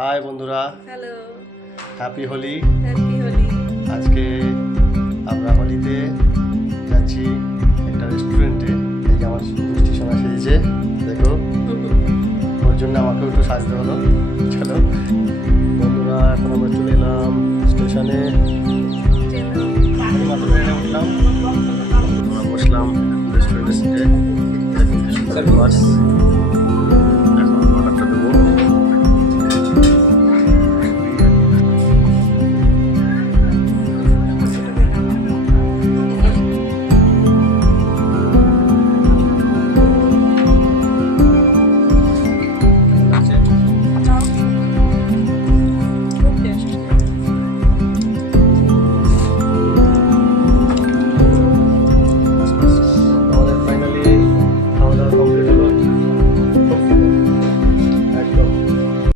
High বন্ধুরা, hello, happy Holi. Happy Holi. আজকে আমরা হোলিতে যাচ্ছি একটা রেস্টুরেন্টে। এই যে আমার মিষ্টি সোনা সেজেছে, দেখো। ওর জন্য আমাকেও একটু সাজতে হলো। চলো বন্ধুরা, এখন আমরা চলে এলাম স্টেশনে। মাত্র ট্রেনে উঠলাম, আমরা বসলাম রেস্টুরেন্টের সিটে। বাস